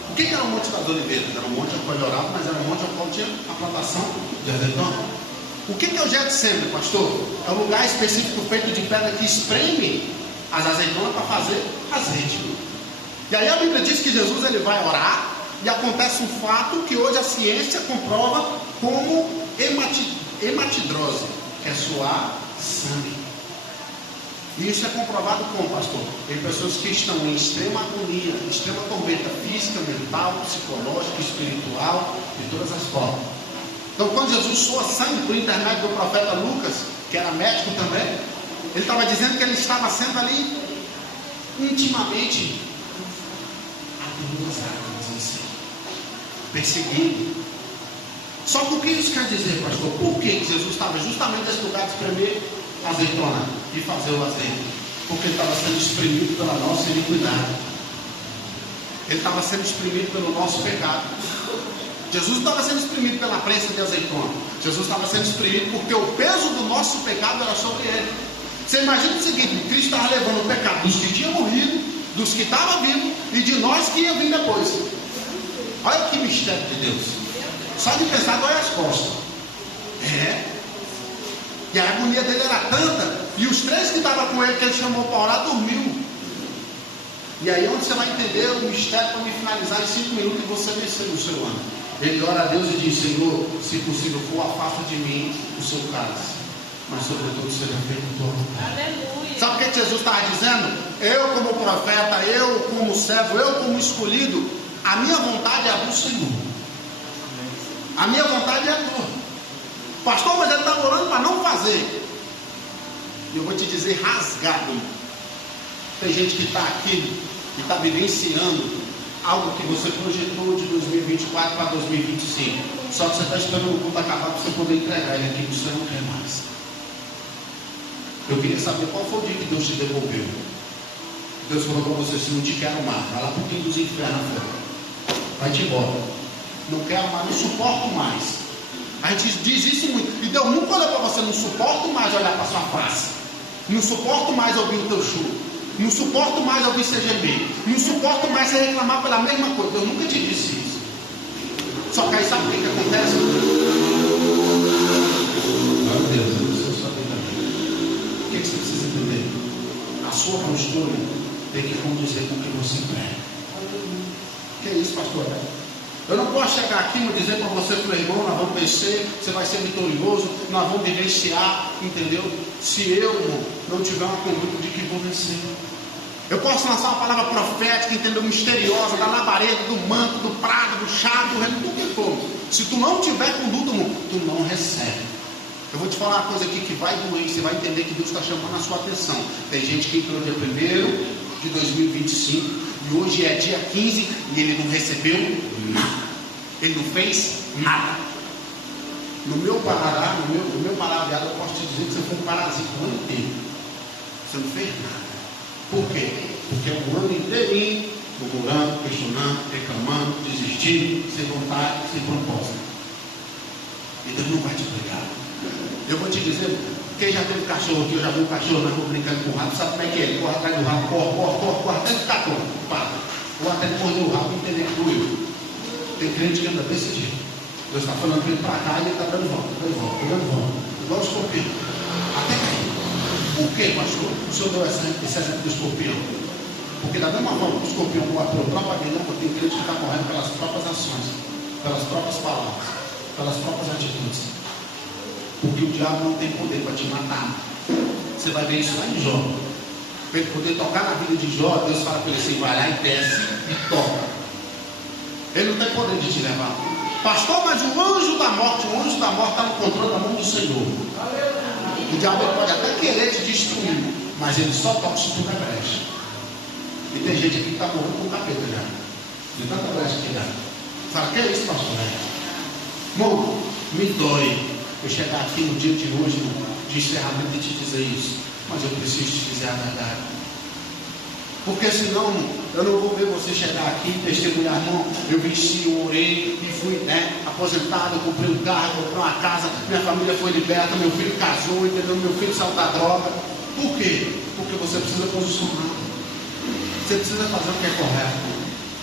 O que era o Monte das Oliveiras? Era um monte ao qual ele orava, mas era um monte ao qual tinha a plantação de azeitona. O que é o Getsemane, pastor? É um lugar específico feito de pedra que espreme as azeitonas para fazer azeite. E aí a Bíblia diz que Jesus ele vai orar e acontece um fato que hoje a ciência comprova como hematidrose, que é suar sangue. E isso é comprovado como, pastor? Tem pessoas que estão em extrema agonia, extrema tormenta física, mental, psicológica, espiritual, de todas as formas. Então, quando Jesus soa sangue por intermédio do profeta Lucas, que era médico também, ele estava dizendo que ele estava sendo ali intimamente perseguido. Só que o que isso quer dizer, pastor? Por que Jesus estava justamente nesse lugar de espremer azeitona e fazer o azeite? Porque ele estava sendo espremido pela nossa iniquidade. Ele estava sendo espremido pelo nosso pecado. Jesus estava sendo espremido pela prensa de azeitona. Jesus estava sendo espremido porque o peso do nosso pecado era sobre ele. Você imagina o seguinte: Cristo estava levando o pecado dos que tinham morrido, dos que estavam vivos e de nós que ia vir depois. Olha que mistério de Deus. Só de pensar dói as costas. E a agonia dele era tanta, e os três que estavam com ele, que ele chamou para orar, dormiu. E aí onde você vai entender o mistério para me finalizar em 5 minutos e você vencer no seu ano. Ele ora a Deus e diz: Senhor, se possível for, afasta de mim o seu cálice, mas sobretudo seja feito a tua vontade. Aleluia. Sabe o que Jesus estava dizendo? Eu como profeta, eu como servo, eu como escolhido, a minha vontade é a do Senhor. A minha vontade é a tua. Pastor, mas ele está orando para não fazer. E eu vou te dizer, rasgado. Tem gente que está aqui e está vivenciando algo que você projetou de 2024 para 2025. Só que você está esperando o culto acabar para você poder entregar ele aqui que você não quer mais. Eu queria saber qual foi o dia que Deus te devolveu. Deus falou para você: se não te quero mais, vai lá para o fim dos infernos fora. Vai-te embora. Não quero mais, não suporto mais. A gente diz isso muito. E Deus nunca olhou para você: não suporto mais olhar para a sua face. Não suporto mais ouvir o teu choro. Não suporto mais ouvir você gemer. Não suporto mais você reclamar pela mesma coisa. Eu nunca te disse isso. Só que aí sabe o que acontece? Meu Deus, eu não sei saber também. O que você precisa entender? A sua postura tem que condizer com o que você prega. Que é isso, pastor? Eu não posso chegar aqui e dizer para você: meu irmão, nós vamos vencer, você vai ser vitorioso, nós vamos vivenciar, entendeu? Se eu não tiver uma conduta de que vou vencer. Eu posso lançar uma palavra profética, entendeu? Misteriosa, da labareda, do manto, do prado, do chá, do reino, do que for. Se tu não tiver conduta, tu não recebe. Eu vou te falar uma coisa aqui que vai doer, você vai entender que Deus está chamando a sua atenção. Tem gente que entrou dia 1º de 2025 e hoje é dia 15 e ele não recebeu nada. Ele não fez nada. No meu Pará, no meu Parabiado, eu posso te dizer que você foi um parasita o ano inteiro. Você não fez nada. Por quê? Porque é um ano inteirinho murmurando, questionando, reclamando, desistindo, sem vontade, sem propósito. E Deus não vai te pegar. Eu vou te dizer, quem já teve cachorro aqui, eu já vi um cachorro na rua brincando com o rato, sabe como é que é? Ele corre atrás do rato, corre, até ficar tonto, para. Ou até morder o rato e entender que doeu. Tem crente que anda desse jeito. Deus está falando para ele para cá e ele está dando volta. Igual o escorpião. Até cair. Por que, pastor? O senhor deu esse exemplo do escorpião? Porque da mesma forma que o escorpião voa pela própria guilhão, tem crente que está correndo pelas próprias ações, pelas próprias palavras, pelas próprias atitudes. Porque o diabo não tem poder para te matar. Você vai ver isso lá em Jó. Para ele poder tocar na vida de Jó, Deus fala para ele assim: vai lá e desce e toca. Ele não tem poder de te levar. Pastor, mas o anjo da morte está no controle da mão do Senhor. O diabo pode até querer te destruir, mas ele só toca se tu der brecha. E tem gente aqui que está morrendo com o capeta já. De tanta brecha que dá. Fala: que é isso, pastor? Irmão, me dói eu chegar aqui no dia de hoje, de encerramento, e te dizer isso. Mas eu preciso te dizer a verdade. Porque senão eu não vou ver você chegar aqui e testemunhar: irmão, eu venci, eu orei e fui aposentado, eu comprei um carro, comprei uma casa, minha família foi liberta, meu filho casou, entendeu? Meu filho saiu da droga. Por quê? Porque Porque você precisa posicionar. Você precisa fazer o que é correto.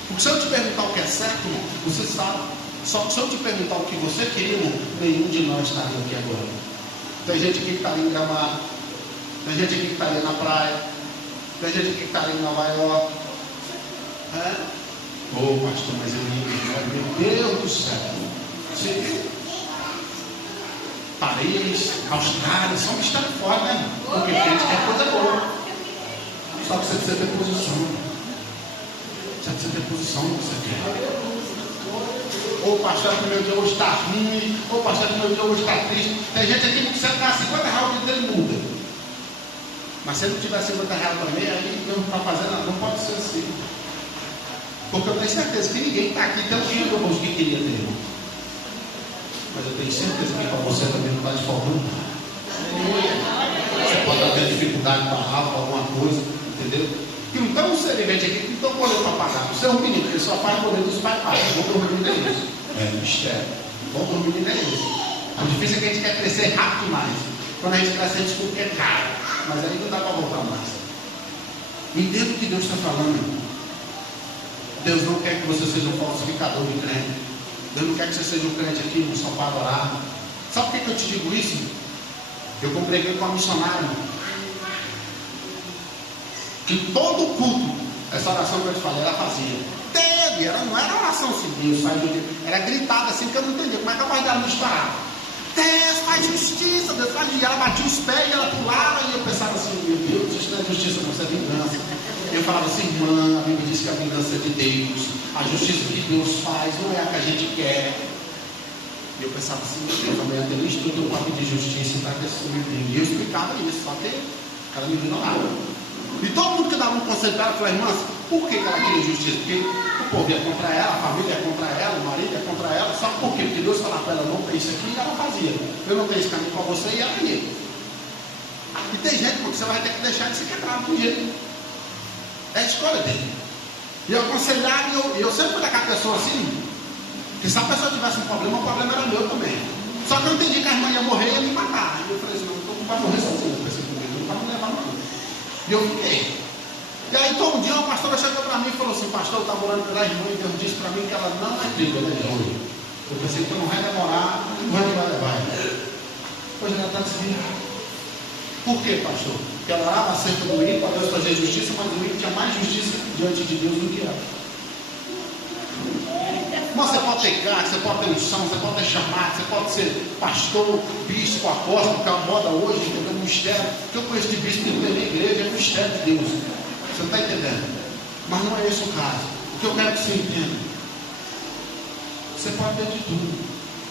Porque se eu te perguntar o que é certo, irmão, você sabe. Só que se eu te perguntar o que você queria, irmão, nenhum de nós estaria aqui agora. Tem gente aqui que estaria em Gramado. Tem gente aqui que estaria na praia. Tem gente aqui que estaria em Nova York. Pastor, mas eu ia. Meu Deus do céu. Sim. Paris, Austrália, são que estão fora, né? Porque a gente quer coisa boa. Só que você precisa ter posição. Você precisa ter posição no que você quer. Ou pastor, que meu dia hoje está ruim. Ou pastor, que meu dia hoje está triste. Tem gente aqui que você dá 50 reais, o dia dele muda. Mas se ele não tiver 50 reais para mim, aí não está fazendo nada. Não pode ser assim. Porque eu tenho certeza que ninguém está aqui tem o dinheiro no bolso que queria ter. Mas eu tenho certeza que para você também não está de faltando nada. Você pode ter dificuldade para alguma coisa, entendeu? Que não tem um servente aqui que não tem um boleto para pagar. Você é um menino, ele só faz boleto dos pais pagam. Vão dormir é isso. É mistério. Vão dormir é isso. O difícil é que a gente quer crescer rápido demais. Quando a gente cresce, a gente descobre que é caro. Mas aí não dá para voltar mais. Entenda o que Deus está falando. Deus não quer que você seja um falsificador de crente. Deus não quer que você seja um crente aqui só para adorar. Sabe por que eu te digo isso? Eu congreguei com uma missionária que todo culto, essa oração que eu te falei, ela fazia. Ela não era oração assim, Deus faz justiça. Era gritada assim que eu não entendia. Como é que a voz dela não disparava? Deus faz justiça, Deus faz justiça. Ela batia os pés e ela pulava. E eu pensava assim, meu Deus, isso não é justiça, não, isso é vingança. Eu falava assim, irmã, a Bíblia diz que a vingança é de Deus. A justiça que Deus faz não é a que a gente quer. E eu pensava assim, meu Deus, amanhã tem um estudo para pedir justiça para que isso me entenda. E eu explicava isso, só que ela me ignorava. E todo mundo que dava um conselho para ela, falava, irmã, por que ela queria justiça? Porque o povo ia contra ela, a família ia contra ela, o marido ia contra ela. Só por quê? Porque Deus falava para ela, não tem isso aqui, e ela fazia. Eu não tenho esse caminho para você, e ela ia. E tem gente que você vai ter que deixar de se quebrar de um jeito. É a escolha dele. E eu aconselhava, e eu sempre fui daquela pessoa assim, que se a pessoa tivesse um problema, o problema era meu também. Só que eu entendi que a irmã ia morrer e ia me matar. E eu falei assim, não vai morrer sozinho, eu pensei comigo, não vai me levar não. E eu fiquei. E aí todo dia uma pastora chegou para mim e falou assim, pastor, eu estava orando pela irmã e Deus disse para mim que ela não é trigo, ela é joio. Eu pensei que não vai demorar, não vai levar. Hoje ela está assim. Por quê, pastor? Porque ela orava acerca do ímpio para Deus fazer justiça, mas o ímpio tinha mais justiça diante de Deus do que ela. Você pode ter cargo, você pode ter unção, você pode ter chamado, você pode ser pastor, bispo, apóstolo, que é a moda hoje, entendeu? Um mistério. O que eu conheço de bispo que não tem na igreja é um mistério de Deus. Você não está entendendo? Mas não é esse o caso. O que eu quero que você entenda. Você pode ter de tudo,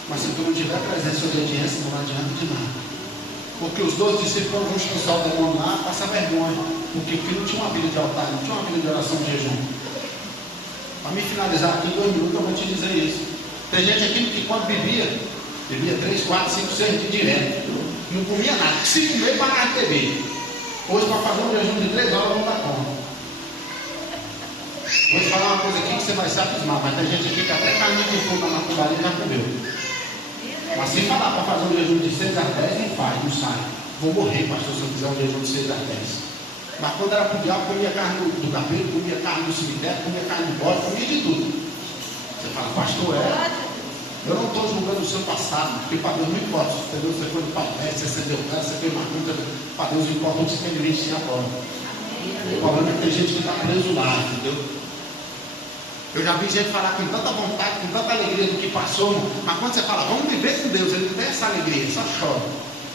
mas se tu não tiver presença e obediência, não adianta de nada. Porque os 12 discípulos vão expulsar o demônio lá, passar vergonha. Porque não tinha uma vida de altar, não tinha uma vida de oração de jejum. Para me finalizar aqui em 2 minutos, eu vou te dizer isso. Tem gente aqui que quando bebia 3, 4, 5, 6 dias direto. Não comia nada. Se comer, parava de beber. Hoje, para fazer um jejum de 3 horas, não dá conta. Vou te falar uma coisa aqui que você vai se abismar, mas tem gente aqui que até caminho de fundo na macumbaria já comeu. Mas se falar para fazer um jejum de 6 a 10, não faz, não sai. Vou morrer, pastor, se eu fizer um jejum de 6 a 10. Mas quando era para o diabo, comia carne do capeta, comia carne do cemitério, comia carne do bode, comia de tudo. Você fala, pastor, eu não estou julgando o seu passado, porque para Deus não importa. Entendeu? Você foi no papai, você acendeu câncer, você fez uma conta, para Deus importa o que você quer vivenciar agora. O problema é que tem gente que está preso lá, entendeu? Eu já vi gente falar com tanta vontade, com tanta alegria do que passou, mas quando você fala, vamos viver com Deus, ele não tem essa alegria, ele só chora.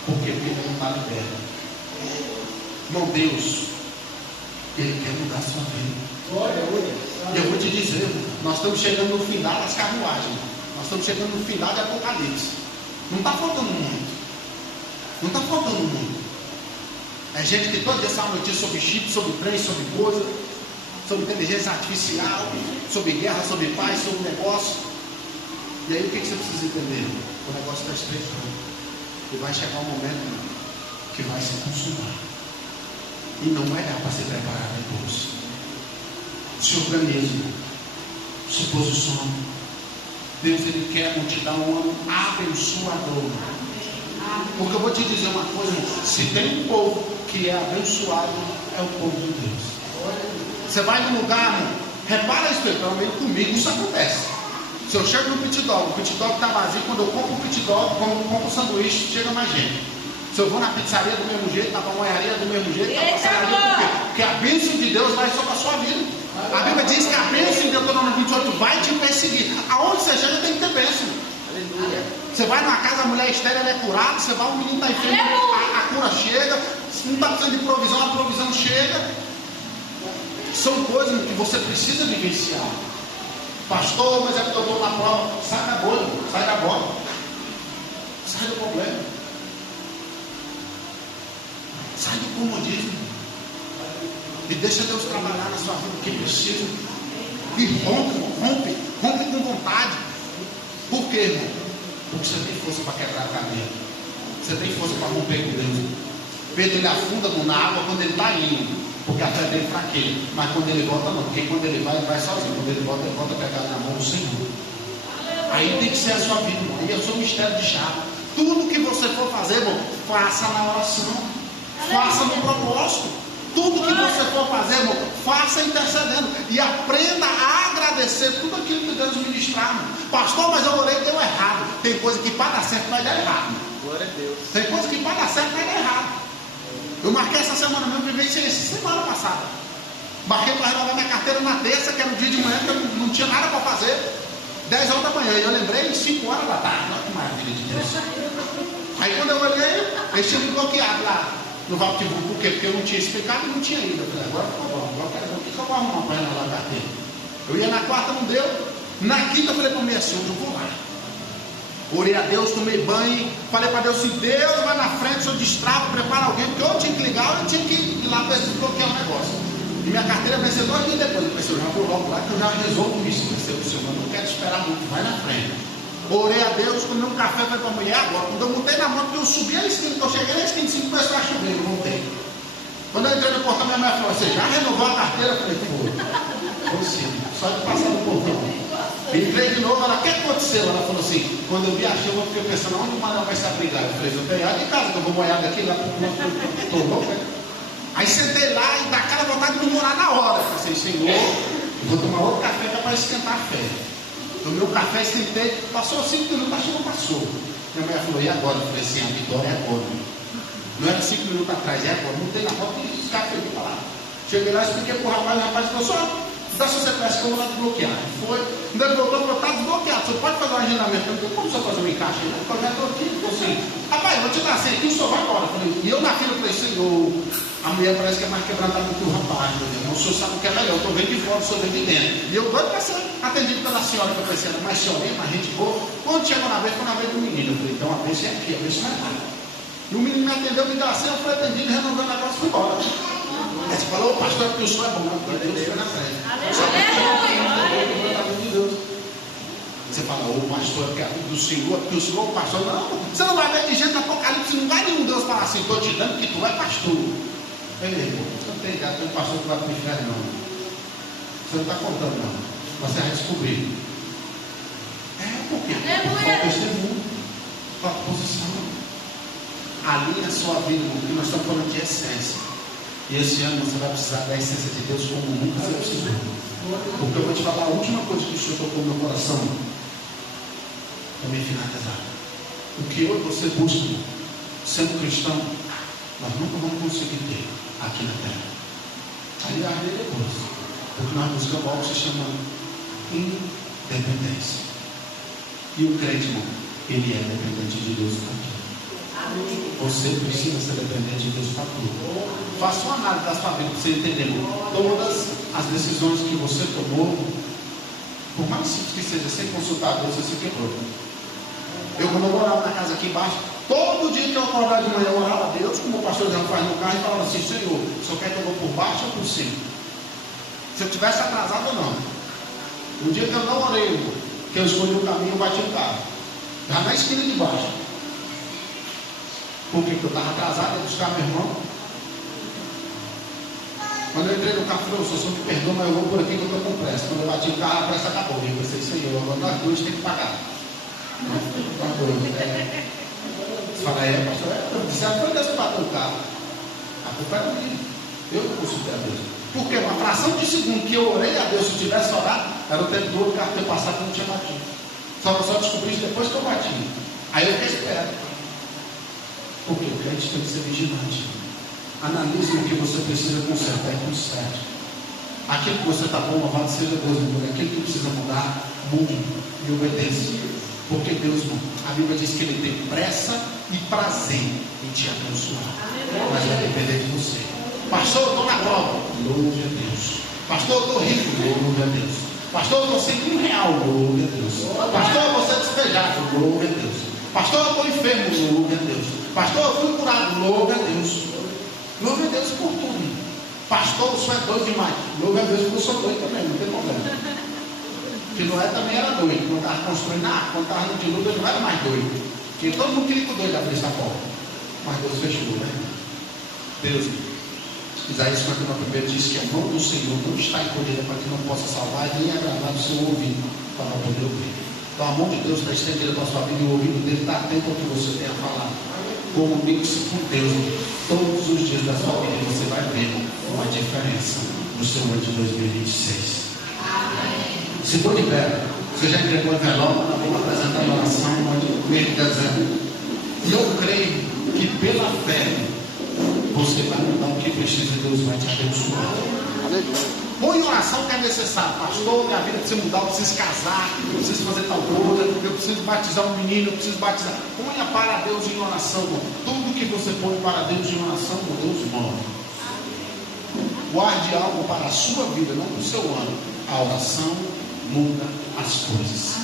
Por quê? Porque ele não está liberto. Irmão, Deus, Ele quer mudar a sua vida. E eu vou te dizer, nós estamos chegando no final das carruagens. Nós estamos chegando no final de Apocalipse. Não está faltando muito. Não está faltando muito. É gente que todo dia sabe notícia sobre chip, sobre trem, sobre coisa, sobre inteligência artificial, sobre guerra, sobre paz, sobre negócio. E aí o que você precisa entender? O negócio está estreitando. E vai chegar um momento que vai se consumar. E não vai dar para se preparar depois. Se organize, se posicione. Deus, Ele quer te dar um ano abençoador. Porque eu vou te dizer uma coisa: se tem um povo que é abençoado é o povo de Deus. Você vai num lugar, repara isso aí, pelo menos comigo isso acontece. Se eu chego no pit dog, o pit dog está vazio, quando eu compro o pit dog, quando eu compro o sanduíche, chega mais gente. Se eu vou na pizzaria do mesmo jeito, na pamonharia do mesmo jeito, na pastelaria, por quê? Porque a bênção de Deus vai sobre a sua vida. A Bíblia diz que a bênção de Deuteronômio 28 vai te perseguir. Aonde você chega tem que ter bênção. Aleluia. Você vai numa casa, a mulher estéril, ela é curada, você vai, o menino está enfermo, a cura chega, se não está precisando de provisão, a provisão chega. São coisas que você precisa vivenciar. Pastor, mas é porque eu estou na prova. Sai da bolha, sai da bola. Sai do problema. Sai do comodismo. E deixa Deus trabalhar na sua vida o que precisa. E rompe com vontade. Por quê, irmão? Porque você tem força para quebrar a cadeia. Você tem força para romper com Deus. Pedro, ele afunda na água quando ele está indo. Porque a fé dele fraqueja. Mas quando ele volta, não. Porque quando ele vai sozinho. Quando ele volta a pegar na mão do Senhor. Aí tem que ser a sua vida, irmão. Aí eu sou um mistério de chave. Tudo que você for fazer, irmão, faça na oração. Faça no propósito. Tudo que você for fazer, irmão, faça intercedendo. E aprenda a agradecer tudo aquilo que Deus ministrar, irmão. Pastor, mas eu orei e deu errado. Tem coisa que para dar certo vai dar errado. Glória a Deus. Tem coisa que para dar certo vai dar errado. Eu marquei essa semana mesmo, vivenciei essa semana passada. Marquei para renovar minha carteira na terça, que era um dia de manhã, que eu não tinha nada para fazer. 10 horas da manhã, e eu lembrei 5 horas da tarde. Olha que maravilha de Deus. Aí quando eu olhei, eles tinham me bloqueado lá no VaptVup. Por quê? Porque eu não tinha explicado e não tinha ido. Eu falei, agora ficou bom, agora eu quero ver o que eu vou arrumar para renovar a carteira. Eu ia na quarta, não deu. Na quinta eu falei para mim assim, hoje eu vou lá. Orei a Deus, tomei banho, falei para Deus, se Deus vai na frente, se eu destravo, prepara alguém, porque eu tinha que ligar, eu tinha que ir lá para desbloquear o negócio. E minha carteira venceu 2 dias depois. Eu pensei, eu já vou logo lá que eu já resolvo isso. Eu pensei, Senhor, eu não quero esperar muito, vai na frente. Orei a Deus, tomei um café, falei para a mulher, agora, quando eu montei na moto, eu subi a esquina, que eu cheguei na esquina, 5 começou a chover, eu montei. Quando eu entrei no portão, minha mãe falou, você já renovou a carteira? Eu falei, foi sim, só de passar no portão. Entrei de novo, ela, o que aconteceu? Ela falou assim, quando eu vi a chuva, eu fiquei pensando, onde o Manuel vai se abrigar? Eu falei, eu tenho de casa, que eu vou molhar daqui lá, estou louco, né? Aí sentei lá e dá aquela vontade de morar na hora. Eu falei, Senhor, eu vou tomar outro café para esquentar a fé. Tomei o café, esquentei, passou 5 minutos, a chuva passou. Minha mulher falou, e agora? Eu falei assim, a vitória é agora. Não era 5 minutos atrás, é agora. Montei na rota e os caras foram para lá. Cheguei lá, expliquei para o rapaz falou, só dá se você peça que eu vou lá desbloquear. Foi, ainda ele voltou, falou, está desbloqueado, você pode fazer um agendamento. Eu falei, como você fazer um encaixe? Eu falei, estou aqui, estou assim, rapaz, vou te dar assim aqui, o senhor vai embora. Eu falei, e eu na fila falei, Senhor, a mulher parece que é mais quebrantada do que o rapaz, meu Deus. O senhor sabe o que é melhor, eu estou vendo de fora, o senhor vem de dentro. E eu doido para ser atendido pela senhora, que eu pensei, mas senhora, mais gente boa. Quando chegou na vez, foi na vez do menino. Eu falei, então a vez é aqui, a vez não é lá. E o menino me atendeu, me deu assim, eu fui atendido, renovei o negócio e fui embora. Aí você falou, pastor, porque o senhor é bom, não, porque Deus foi na frente. Você fala, ô pastor, é do Senhor, porque o Senhor é o pastor. Não, você não vai ver de jeito no Apocalipse, não vai nenhum Deus falar assim, estou te dando que tu é pastor. Ei, irmão, você não tem ideia, tem um pastor que vai para o inferno, não. Você não está contando, não. Você vai descobrir. Porque falta testemunho, falta posição. Alinha a sua vida, porque nós estamos falando de essência. E esse ano você vai precisar da essência de Deus como nunca você precisou. Porque eu vou te falar a última coisa que o Senhor tocou no meu coração. Para me finalizar. O que eu e você busca, sendo cristão, nós nunca vamos conseguir ter aqui na terra. Aliás, depois. Porque nós buscamos algo que se chama independência. E o crente, irmão, ele é dependente de Deus para tudo. Você precisa ser dependente de Deus para tudo. Faça uma análise da sua vida para você entender, irmão. Todas as decisões que você tomou, por mais simples que seja, sem consultar Deus, você se quebrou. Eu, quando eu morava na casa aqui embaixo, todo dia que eu acordava de manhã, eu orava a Deus, como o pastor já faz no carro, e falava assim, Senhor, o senhor quer que eu vou por baixo ou por cima? Se eu tivesse atrasado ou não. Um dia que eu não orei, que eu escolhi o caminho, eu bati o carro. Já na esquina de baixo. Por que eu estava atrasado, ia buscar meu irmão. Quando eu entrei no carro, eu falei, o senhor me perdoa, mas eu vou por aqui que eu estou com pressa. Quando eu bati o carro, a pressa acabou. Eu pensei, Senhor, agora nós dois tem que pagar. Você fala, pastor, foi Deus que bateu o carro. A culpa era minha. Eu não consultei a Deus. Porque uma fração de segundo que eu orei a Deus, se eu tivesse orado, era o tempo do outro carro ter passado e não tinha batido. Só descobri isso depois que eu bati. Aí eu fiquei esperto. Porque o crente tem que ser vigilante. Analise o que você precisa consertar e conserte. Aquilo que você está bom, louvado seja Deus, aquilo que precisa mudar, mude e obedeça. Porque Deus, a Bíblia diz que Ele tem pressa e prazer em te abençoar. Mas vai depender de você. Pastor, eu estou na prova. Louve a Deus. Pastor, eu estou rico. Louve a Deus. Pastor, eu estou sem R$1. Louve a Deus. Pastor, eu vou ser despejado. Louve a Deus. Pastor, eu estou enfermo. Louve a Deus. Pastor, eu fui curado. Louve a Deus. Louve a Deus por tudo. Pastor, o senhor é doido demais. Louve a Deus porque eu sou doido também, não tem problema. Que Noé também era doido. Quando estava construindo a arca, quando estava no dilúvio, ele não era mais doido. Porque todo mundo queria que o doido abrisse essa porta. Mas Deus fechou, né? Deus, Isaías 51 diz que a mão do Senhor não está encolhida para que não possa salvar, nem agradar o seu ouvido para não poder ouvir. Então a mão de Deus está estendida para a sua vida e o ouvido dele está atento ao que você tem a falar. Comunique-se com Deus todos os dias da sua vida e você vai ver uma diferença no seu ano de 2026. Se for liberto, você já entregou o envelope, nós vamos apresentar a oração no mês de dezembro. E eu creio que pela fé você vai mudar o que precisa e Deus vai te abençoar. Põe oração que é necessário. Pastor, minha vida precisa mudar, eu preciso casar, eu preciso fazer tal coisa, eu preciso batizar um menino, eu preciso batizar. Ponha para Deus em oração. Tudo que você põe para Deus em oração, Deus move. Guarde algo para a sua vida, não para o seu ano. A oração muda as coisas.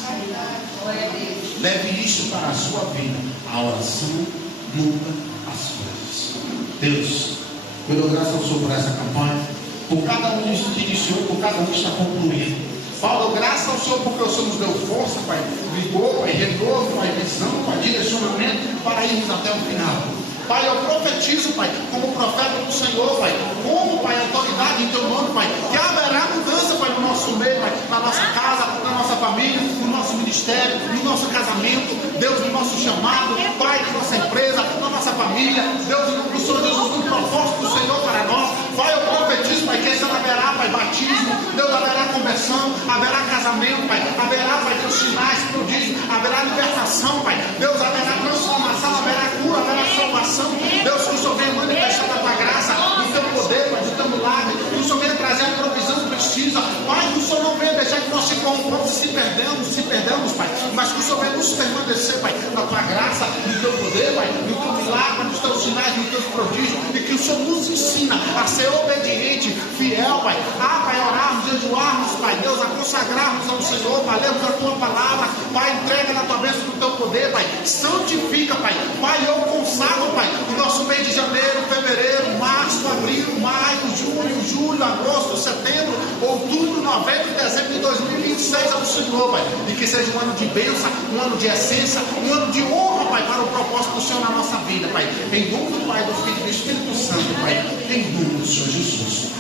Leve isso para a sua vida. A oração muda as coisas. Deus, eu dou graças ao Senhor por essa campanha, por cada um que iniciou, por cada um que está concluindo. Paulo, graças ao Senhor porque o Senhor nos deu força, Pai, vigor, Pai, renovo, Pai, visão, Pai, direcionamento para irmos até o final. Pai, eu profetizo, Pai, como profeta do Senhor, Pai, como, Pai, autoridade em Teu nome, Pai, que haverá mudança, Pai, no nosso meio, Pai, na nossa casa, na nossa família, no nosso ministério, no nosso casamento, Deus, no nosso chamado, Pai, na nossa empresa, na nossa família, Deus, em nome do Senhor Jesus, no propósito do Senhor para nós. Pai, eu profetizo, Pai, que esse ano haverá, Pai, batismo, Deus, haverá conversão, haverá casamento, Pai, haverá, Pai, Deus, sinais, prodígios, haverá libertação, Pai, Deus, haverá transformação, haverá cura, haverá salvação. Deus, que o Senhor venha manifestar a Tua graça, o Teu poder, Pai, o Teu milagre, que o Senhor venha trazer a provisão que precisa, Pai, que o Senhor não venha deixar que nós se corrompamos, se perdemos, Pai, mas que o Senhor venha nos permanecer, Pai, na Tua graça, no Teu poder, Pai, no Teu milagre, nos Teus sinais, nos Teus prodígios, e que o Senhor nos ensina a ser obediente, fiel, Pai, Pai, orarmos, jejuarmos, Pai, Deus, a consagrarmos ao Senhor, Pai, lemos a Tua palavra, Pai, entrega na Tua bênção do Teu poder, Pai, santifica, Pai, eu consagro, Pai, o nosso mês de janeiro, fevereiro, março, abril, maio, junho, julho, agosto, setembro, outubro, novembro, dezembro de 2026 ao Senhor, Pai, e que seja um ano de bênção, um ano de essência, um ano de honra, Pai, para o propósito do Senhor na nossa vida, Pai, em nome do Pai, do Filho e do Espírito Santo, Pai, em nome do Senhor Jesus.